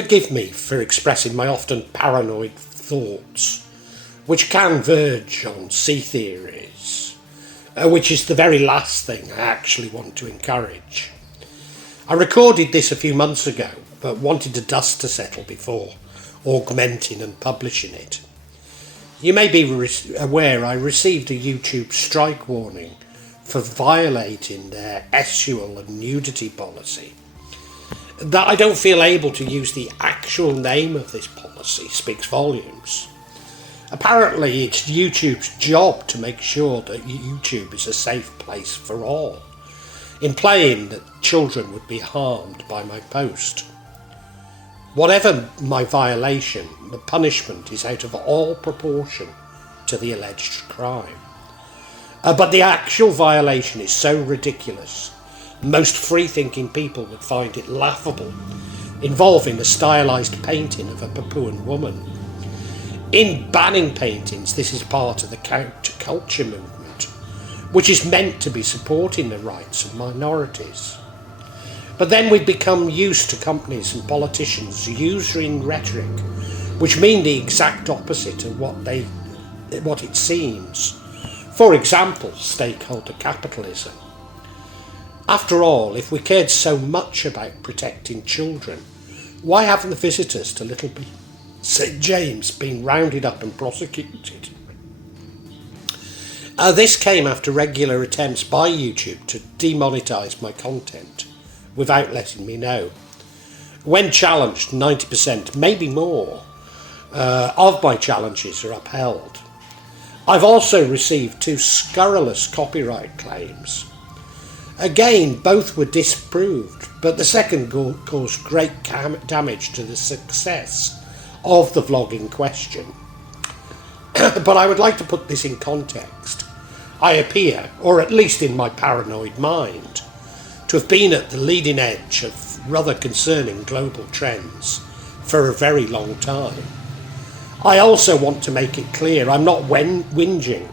Forgive me for expressing my often paranoid thoughts, which can verge on sea theories, which is the very last thing I actually want to encourage. I recorded this a few months ago, but wanted the dust to settle before augmenting and publishing it. You may be aware I received a YouTube strike warning for violating their sexual and nudity policy. That I don't feel able to use the actual name of this policy speaks volumes. Apparently it's YouTube's job to make sure that YouTube is a safe place for all, implying that children would be harmed by my post. Whatever my violation, the punishment is out of all proportion to the alleged crime. But the actual violation is so ridiculous, most free-thinking people would find it laughable, involving a stylised painting of a Papuan woman. In banning paintings, this is part of the counterculture movement, which is meant to be supporting the rights of minorities. But then we've become used to companies and politicians using rhetoric which mean the exact opposite of what it seems. For example, stakeholder capitalism. After all, if we cared so much about protecting children, why haven't the visitors to Little St James been rounded up and prosecuted? This came after regular attempts by YouTube to demonetise my content without letting me know. When challenged, 90%, maybe more, of my challenges are upheld. I've also received 2 scurrilous copyright claims. Again, both were disproved, but the second caused great damage to the success of the vlog in question. But I would like to put this in context. I appear, or at least in my paranoid mind, to have been at the leading edge of rather concerning global trends for a very long time. I also want to make it clear I'm not whinging.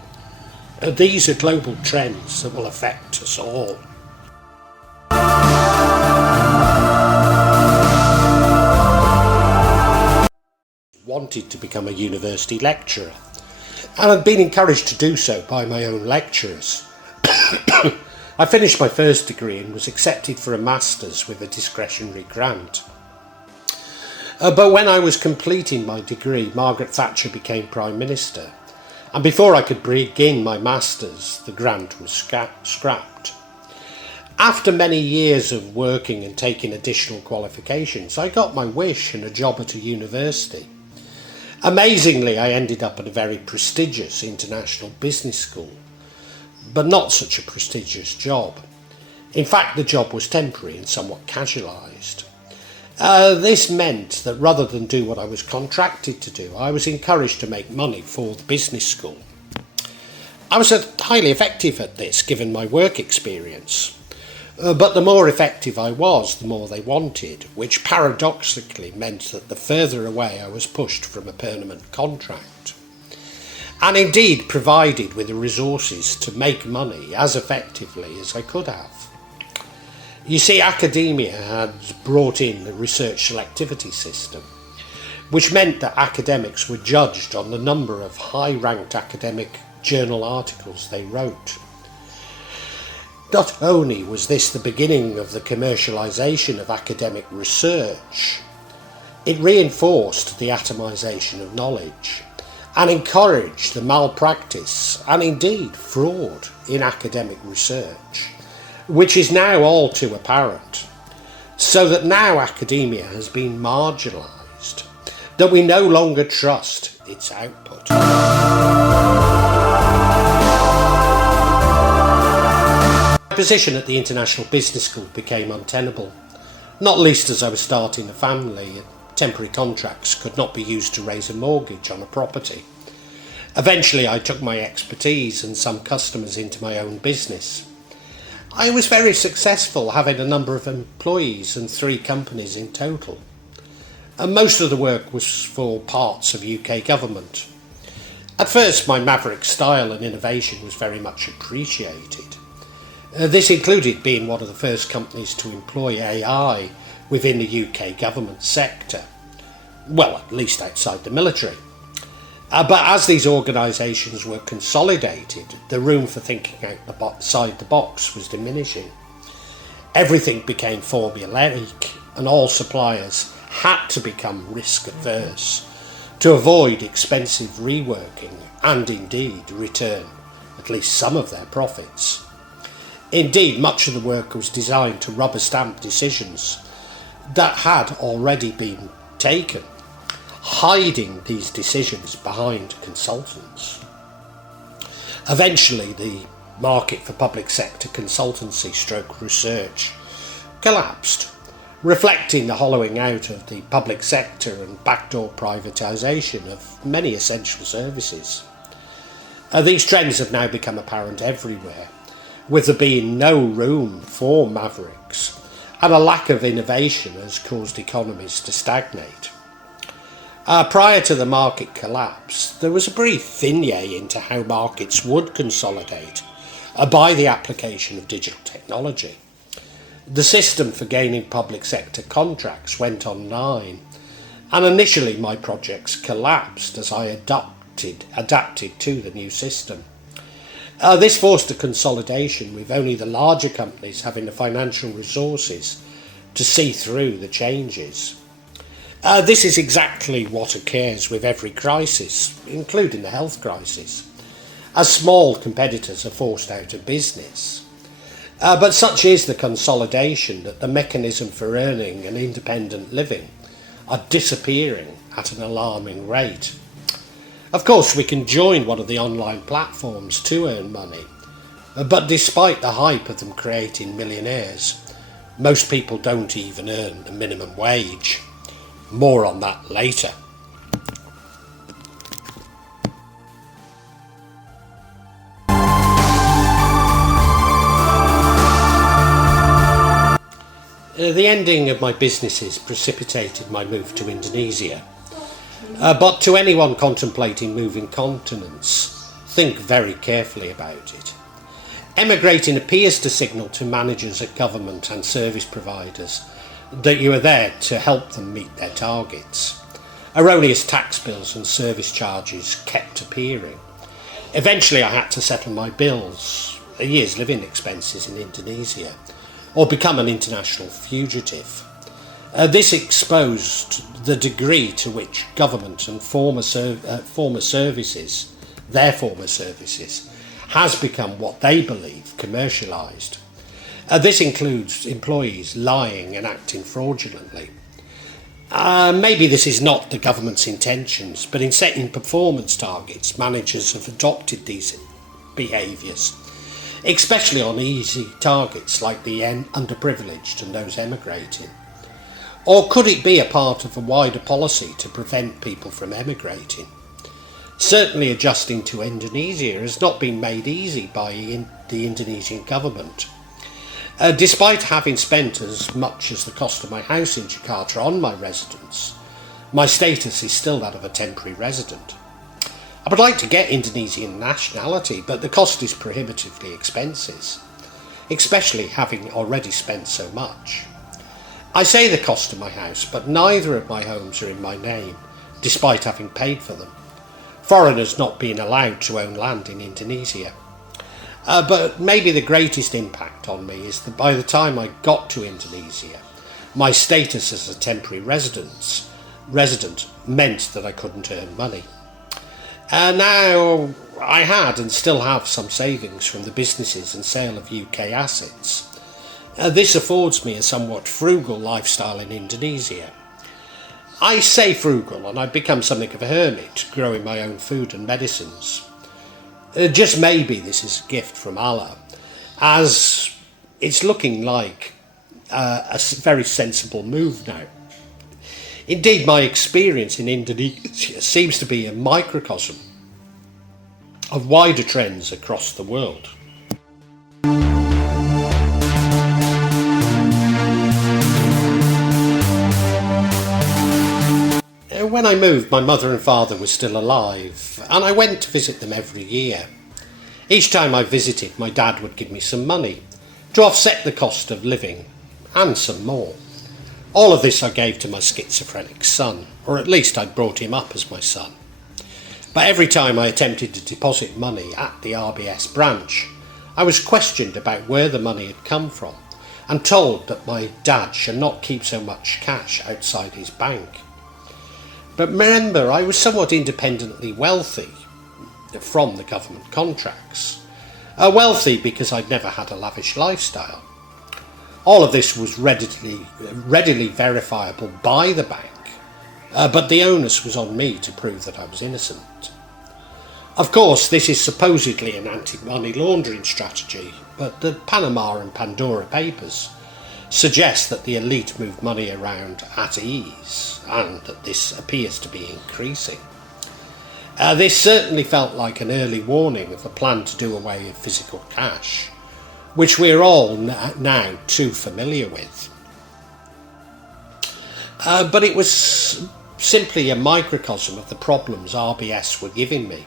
These are global trends that will affect us all. Wanted to become a university lecturer, and I've been encouraged to do so by my own lecturers. I finished my first degree and was accepted for a master's with a discretionary grant. But when I was completing my degree, Margaret Thatcher became Prime Minister, and before I could begin my master's, the grant was scrapped. After many years of working and taking additional qualifications, I got my wish and a job at a university. Amazingly, I ended up at a very prestigious international business school, but not such a prestigious job. In fact, the job was temporary and somewhat casualised. This meant that rather than do what I was contracted to do, I was encouraged to make money for the business school. I was highly effective at this, given my work experience. But the more effective I was, the more they wanted, which paradoxically meant that the further away I was pushed from a permanent contract. And indeed provided with the resources to make money as effectively as I could have. You see, academia had brought in the research selectivity system, which meant that academics were judged on the number of high-ranked academic journal articles they wrote. Not only was this the beginning of the commercialisation of academic research, it reinforced the atomisation of knowledge and encouraged the malpractice and indeed fraud in academic research, which is now all too apparent, so that now academia has been marginalised, that we no longer trust its output. My position at the International Business School became untenable, not least as I was starting a family. Temporary contracts could not be used to raise a mortgage on a property. Eventually I took my expertise and some customers into my own business. I was very successful, having a number of employees and 3 companies in total. And most of the work was for parts of UK government. At first my maverick style and innovation was very much appreciated. This included being one of the first companies to employ AI within the UK government sector. well, at least outside the military. But as these organisations were consolidated, the room for thinking outside the box was diminishing. Everything became formulaic, and all suppliers had to become risk averse to avoid expensive reworking and indeed return at least some of their profits. Indeed, much of the work was designed to rubber stamp decisions that had already been taken, hiding these decisions behind consultants. Eventually, the market for public sector consultancy stroke research collapsed, reflecting the hollowing out of the public sector and backdoor privatisation of many essential services. These trends have now become apparent everywhere, with there being no room for mavericks, and a lack of innovation has caused economies to stagnate. Prior to the market collapse, there was a brief vignette into how markets would consolidate by the application of digital technology. The system for gaining public sector contracts went online, and initially my projects collapsed as I adapted to the new system. This forced a consolidation, with only the larger companies having the financial resources to see through the changes. This is exactly what occurs with every crisis, including the health crisis, as small competitors are forced out of business. But such is the consolidation that the mechanism for earning and independent living are disappearing at an alarming rate. Of course, we can join one of the online platforms to earn money, but despite the hype of them creating millionaires, most people don't even earn the minimum wage. More on that later. The ending of my businesses precipitated my move to Indonesia. But to anyone contemplating moving continents, think very carefully about it. Emigrating appears to signal to managers at government and service providers that you are there to help them meet their targets. Erroneous tax bills and service charges kept appearing. Eventually I had to settle my bills, a year's living expenses in Indonesia, or become an international fugitive. This exposed the degree to which government and former services, has become what they believe commercialised. This includes employees lying and acting fraudulently. Maybe this is not the government's intentions, but in setting performance targets, managers have adopted these behaviours, especially on easy targets like the underprivileged and those emigrating. Or could it be a part of a wider policy to prevent people from emigrating? Certainly adjusting to Indonesia has not been made easy by the Indonesian government. Despite having spent as much as the cost of my house in Jakarta on my residence, my status is still that of a temporary resident. I would like to get Indonesian nationality, but the cost is prohibitively expensive, especially having already spent so much. I say the cost of my house, but neither of my homes are in my name, despite having paid for them. Foreigners not being allowed to own land in Indonesia. But maybe the greatest impact on me is that by the time I got to Indonesia, my status as a temporary resident meant that I couldn't earn money. Now I had and still have some savings from the businesses and sale of UK assets. This affords me a somewhat frugal lifestyle in Indonesia. I say frugal, and I've become something of a hermit, growing my own food and medicines. Just maybe this is a gift from Allah, as it's looking like a very sensible move now. Indeed, my experience in Indonesia seems to be a microcosm of wider trends across the world. When I moved, my mother and father were still alive, and I went to visit them every year. Each time I visited, my dad would give me some money to offset the cost of living, and some more. All of this I gave to my schizophrenic son. or at least I'd brought him up as my son. But every time I attempted to deposit money at the RBS branch, I was questioned about where the money had come from and told that my dad should not keep so much cash outside his bank. But remember, I was somewhat independently wealthy from the government contracts. Wealthy because I'd never had a lavish lifestyle. All of this was readily verifiable by the bank, but the onus was on me to prove that I was innocent. Of course, this is supposedly an anti-money laundering strategy, but the Panama and Pandora Papers suggest that the elite move money around at ease, and that this appears to be increasing. This certainly felt like an early warning of a plan to do away with physical cash, which we're all now too familiar with. But it was simply a microcosm of the problems RBS were giving me.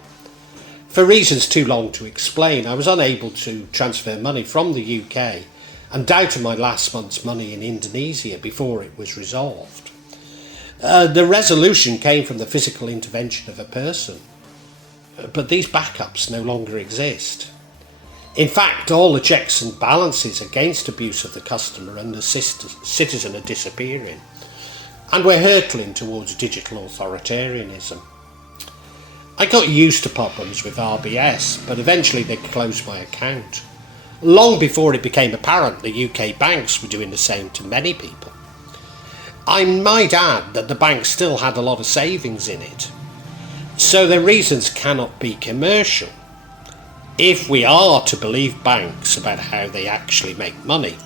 For reasons too long to explain, I was unable to transfer money from the UK and down to my last month's money in Indonesia before it was resolved. The resolution came from the physical intervention of a person, but these backups no longer exist. In fact, all the checks and balances against abuse of the customer and the citizen are disappearing, and we're hurtling towards digital authoritarianism. I got used to problems with RBS, but eventually they closed my account, long before it became apparent the UK banks were doing the same to many people. I might add that the bank still had a lot of savings in it, so their reasons cannot be commercial, if we are to believe banks about how they actually make money.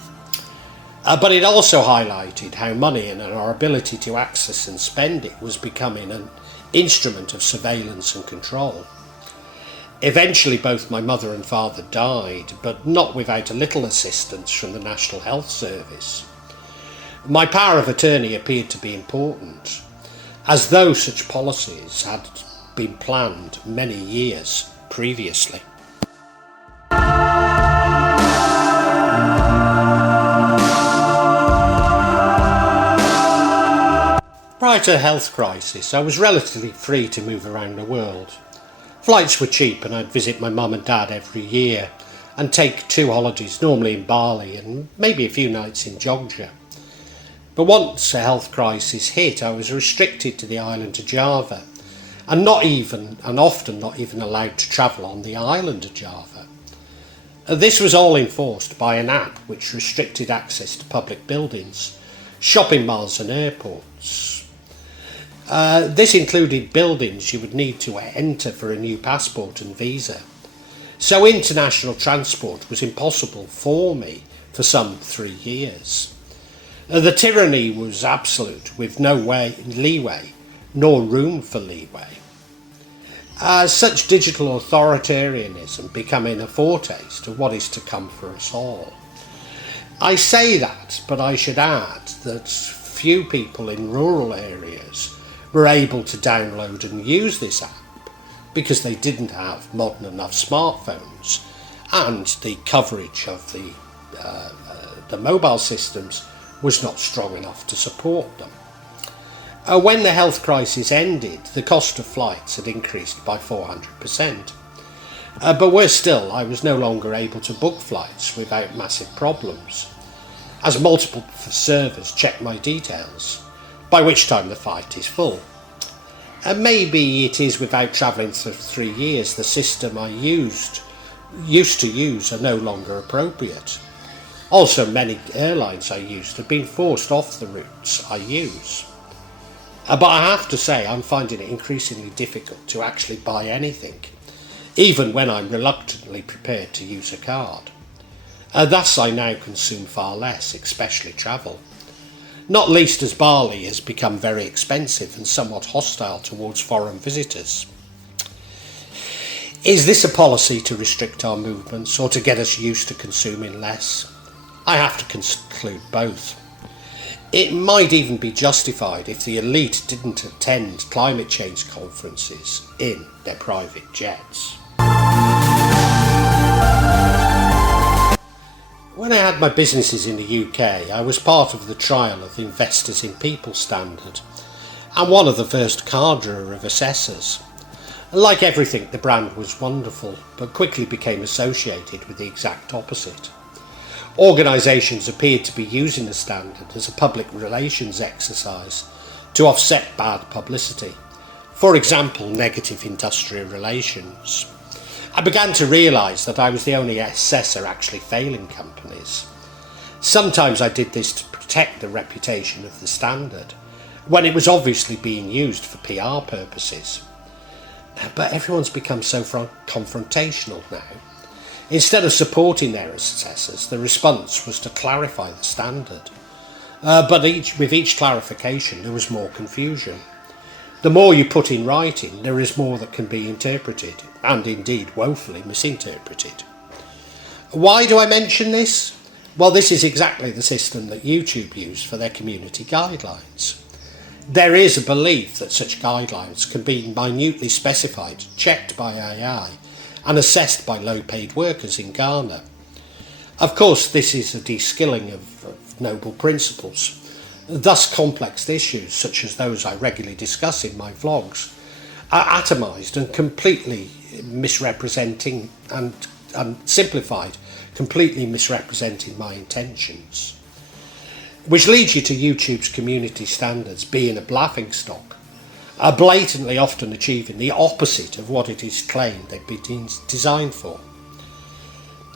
But it also highlighted how money and our ability to access and spend it was becoming an instrument of surveillance and control. Eventually both my mother and father died, but not without a little assistance from the National Health Service. My power of attorney appeared to be important, as though such policies had been planned many years previously. Prior to the health crisis, I was relatively free to move around the world. Flights were cheap and I'd visit my mum and dad every year and take 2 holidays, normally in Bali and maybe a few nights in Jogja. But once the health crisis hit, I was restricted to the island of Java and often not even allowed to travel on the island of Java. This was all enforced by an app which restricted access to public buildings, shopping malls and airports. This included buildings you would need to enter for a new passport and visa. So international transport was impossible for me for some 3 years. The tyranny was absolute, with no leeway, nor room for leeway. Such digital authoritarianism becoming a foretaste of what is to come for us all. I say that, but I should add that few people in rural areas were able to download and use this app because they didn't have modern enough smartphones, and the coverage of the mobile systems was not strong enough to support them. When the health crisis ended, the cost of flights had increased by 400%. But worse still, I was no longer able to book flights without massive problems, as multiple servers checked my details, by which time the flight is full. And maybe it is without travelling for 3 years the system I used to use are no longer appropriate. Also, many airlines I used have been forced off the routes I use. But I have to say I'm finding it increasingly difficult to actually buy anything, even when I'm reluctantly prepared to use a card. Thus I now consume far less, especially travel. Not least as Bali has become very expensive and somewhat hostile towards foreign visitors. Is this a policy to restrict our movements or to get us used to consuming less? I have to conclude both. It might even be justified if the elite didn't attend climate change conferences in their private jets. When I had my businesses in the UK, I was part of the trial of the Investors in People standard, and one of the first cadre of assessors. Like everything, the brand was wonderful, but quickly became associated with the exact opposite. Organisations appeared to be using the standard as a public relations exercise to offset bad publicity. For example, negative industrial relations. I began to realise that I was the only assessor actually failing companies. Sometimes I did this to protect the reputation of the standard, when it was obviously being used for PR purposes. But everyone's become so confrontational now. Instead of supporting their assessors, the response was to clarify the standard. But with each clarification there was more confusion. The more you put in writing, there is more that can be interpreted, and indeed woefully misinterpreted. Why do I mention this? Well, this is exactly the system that YouTube use for their community guidelines. There is a belief that such guidelines can be minutely specified, checked by AI, and assessed by low-paid workers in Ghana. Of course, this is a de-skilling of noble principles. Thus, complex issues, such as those I regularly discuss in my vlogs, are atomised and completely misrepresenting and simplified, completely misrepresenting my intentions. Which leads you to YouTube's community standards being a laughingstock, are blatantly often achieving the opposite of what it is claimed they've been designed for.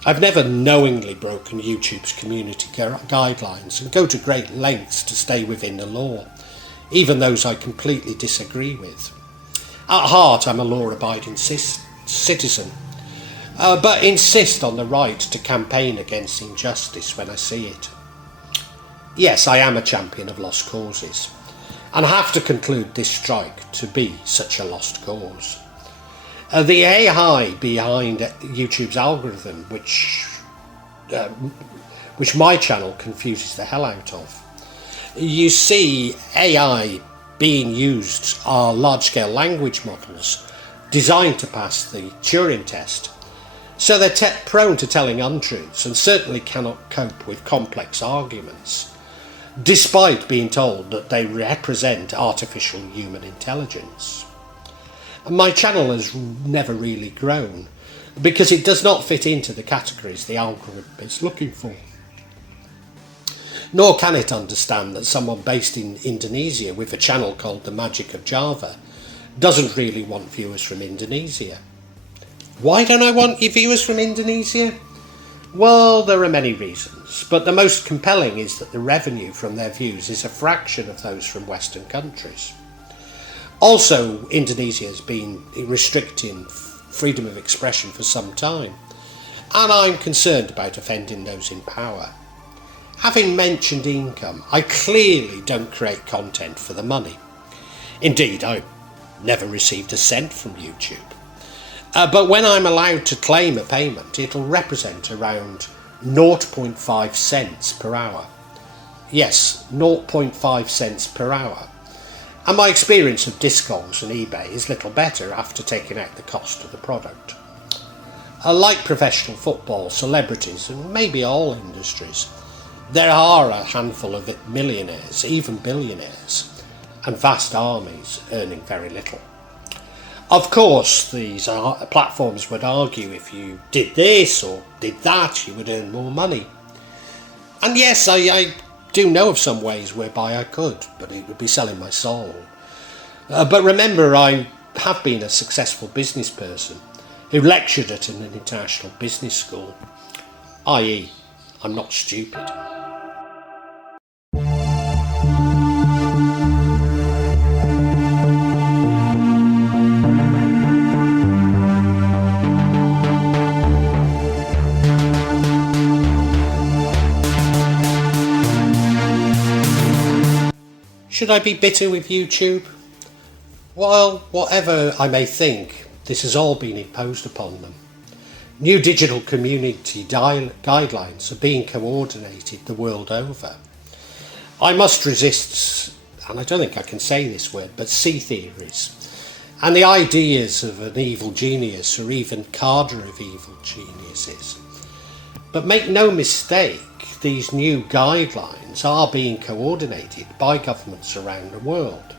I've never knowingly broken YouTube's community guidelines and go to great lengths to stay within the law, even those I completely disagree with. At heart, I'm a law-abiding citizen, but insist on the right to campaign against injustice when I see it. Yes, I am a champion of lost causes, and have to conclude this strike to be such a lost cause. The AI behind YouTube's algorithm, which my channel confuses the hell out of. You see, AI being used are large-scale language models designed to pass the Turing test, so they're prone to telling untruths and certainly cannot cope with complex arguments, despite being told that they represent artificial human intelligence. My channel has never really grown because it does not fit into the categories the algorithm is looking for. Nor can it understand that someone based in Indonesia with a channel called The Magic of Java doesn't really want viewers from Indonesia. Why don't I want your viewers from Indonesia? Well, there are many reasons, but the most compelling is that the revenue from their views is a fraction of those from Western countries. Also, Indonesia has been restricting freedom of expression for some time, and I'm concerned about offending those in power. Having mentioned income, I clearly don't create content for the money. Indeed, I've never received a cent from YouTube. But when I'm allowed to claim a payment, it'll represent around 0.5 cents per hour. Yes, 0.5 cents per hour. And my experience of Discogs and eBay is little better after taking out the cost of the product. Like professional football, celebrities, and maybe all industries, there are a handful of millionaires, even billionaires, and vast armies earning very little. Of course, these platforms would argue if you did this or did that, you would earn more money. And yes, I do know of some ways whereby I could, but it would be selling my soul. But remember, I have been a successful business person who lectured at an international business school, i.e., I'm not stupid. Should I be bitter with YouTube? Well, whatever I may think, this has all been imposed upon them. New digital community guidelines are being coordinated the world over. I must resist, and I don't think I can say this word, but sea theories, and the ideas of an evil genius or even cadre of evil geniuses. But make no mistake, these new guidelines are being coordinated by governments around the world.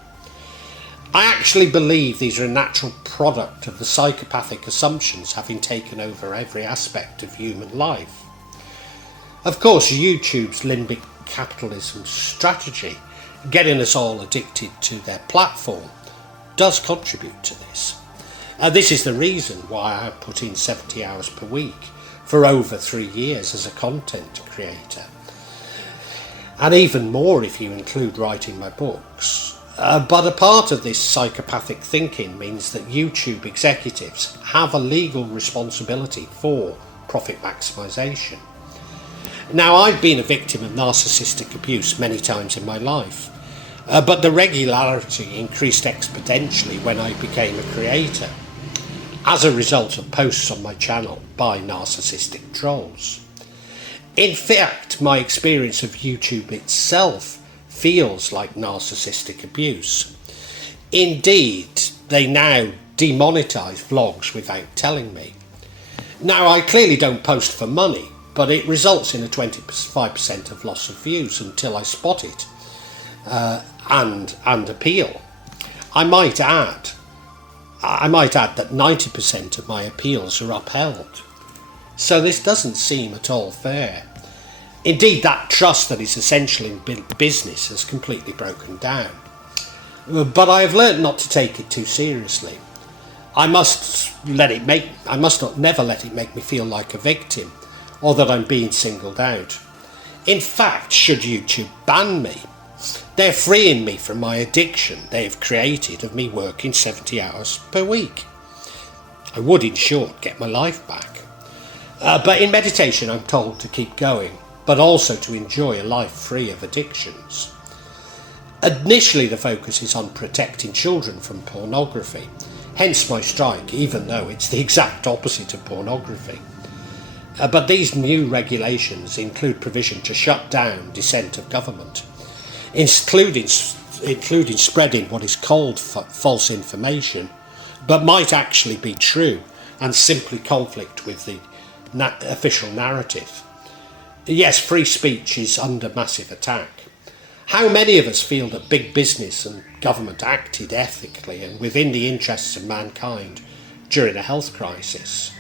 I actually believe these are a natural product of the psychopathic assumptions having taken over every aspect of human life. Of course, YouTube's limbic capitalism strategy, getting us all addicted to their platform, does contribute to this. This is the reason why I put in 70 hours per week for over 3 years as a content creator. And even more if you include writing my books. But a part of this psychopathic thinking means that YouTube executives have a legal responsibility for profit maximisation. Now, I've been a victim of narcissistic abuse many times in my life, but the regularity increased exponentially when I became a creator, as a result of posts on my channel by narcissistic trolls. In fact, my experience of YouTube itself feels like narcissistic abuse. Indeed, they now demonetize vlogs without telling me. Now, I clearly don't post for money, but it results in a 25% of loss of views until I spot it and appeal. I might add that 90% of my appeals are upheld. So this doesn't seem at all fair. Indeed, that trust that is essential in business has completely broken down. But I have learnt not to take it too seriously. I must never let it make me feel like a victim, or that I'm being singled out. In fact, should YouTube ban me, they're freeing me from my addiction they've created of me working 70 hours per week. I would, in short, get my life back. But in meditation, I'm told to keep going, but also to enjoy a life free of addictions. Initially, the focus is on protecting children from pornography, hence my strike, even though it's the exact opposite of pornography. But these new regulations include provision to shut down dissent of government, including spreading what is called false information, but might actually be true and simply conflict with the official narrative. Yes, free speech is under massive attack. How many of us feel that big business and government acted ethically and within the interests of mankind during a health crisis?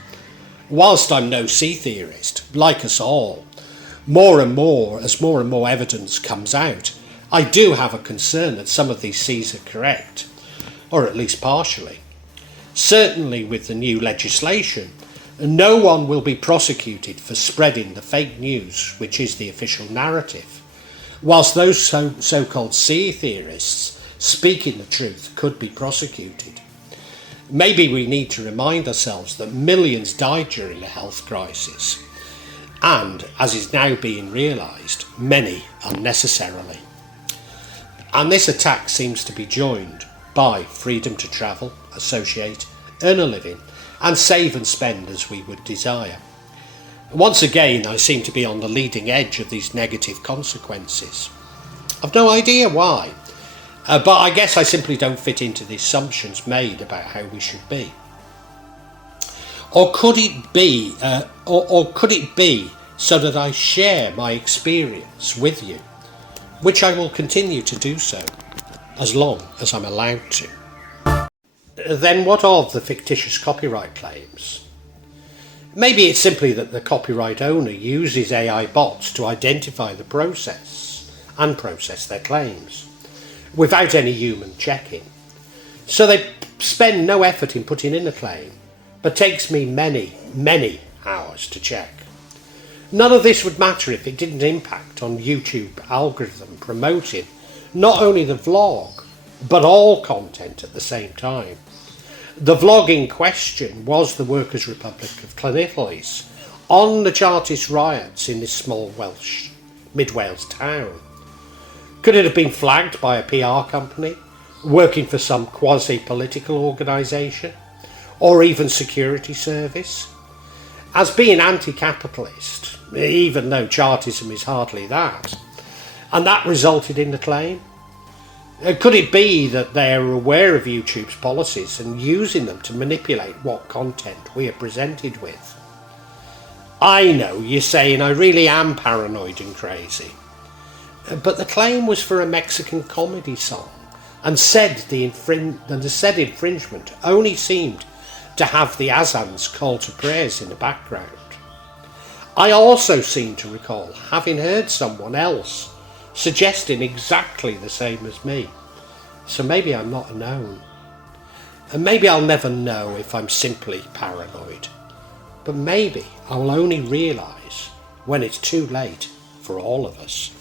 Whilst I'm no sea theorist, like us all, as more and more evidence comes out, I do have a concern that some of these seas are correct, or at least partially. Certainly with the new legislation, no one will be prosecuted for spreading the fake news, which is the official narrative, whilst those so-called sea theorists speaking the truth could be prosecuted. Maybe we need to remind ourselves that millions died during the health crisis, and, as is now being realised, many unnecessarily. And this attack seems to be joined by freedom to travel, associate, earn a living, and save and spend as we would desire. Once again, I seem to be on the leading edge of these negative consequences. I've no idea why. But I guess I simply don't fit into the assumptions made about how we should be. Or could it be so that I share my experience with you, which I will continue to do so, as long as I'm allowed to. Then what of the fictitious copyright claims? Maybe it's simply that the copyright owner uses AI bots to identify the process and process their claims, without any human checking. So they spend no effort in putting in a claim, but takes me many hours to check. None of this would matter if it didn't impact on YouTube algorithm promoting not only the vlog, but all content at the same time. The vlog in question was the Workers' Republic of Llanidloes on the Chartist riots in this small Welsh mid-Wales town. Could it have been flagged by a PR company, working for some quasi-political organisation, or even security service? As being anti-capitalist, even though Chartism is hardly that, and that resulted in the claim? Could it be that they are aware of YouTube's policies and using them to manipulate what content we are presented with? I know you're saying I really am paranoid and crazy. But the claim was for a Mexican comedy song, and the said infringement only seemed to have the Azan's call to prayers in the background. I also seem to recall having heard someone else suggesting exactly the same as me. So maybe I'm not alone. And maybe I'll never know if I'm simply paranoid. But maybe I'll only realise when it's too late for all of us.